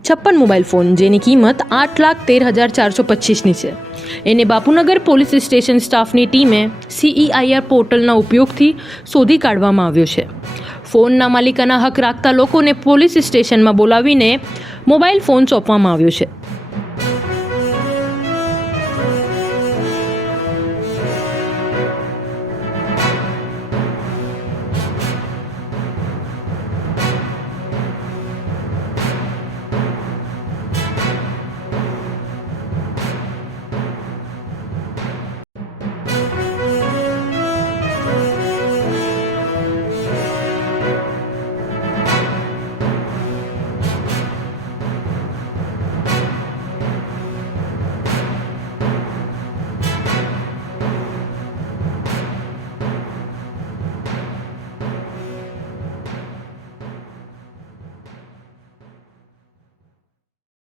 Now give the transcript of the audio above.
56 mobile phone જેની કિંમત 8,13,425ની છે. એને બાપુનગર પોલીસ સ્ટેશન સ્ટાફની ટીમે CEIR પોર્ટલના ઉપયોગથી શોધી કાઢવામાં આવ્યો છે. ફોનના માલિકાના હક રાખતા લોકોને પોલીસ સ્ટેશનમાં બોલાવીને મોબાઈલ ફોન સોંપવામાં આવ્યો છે.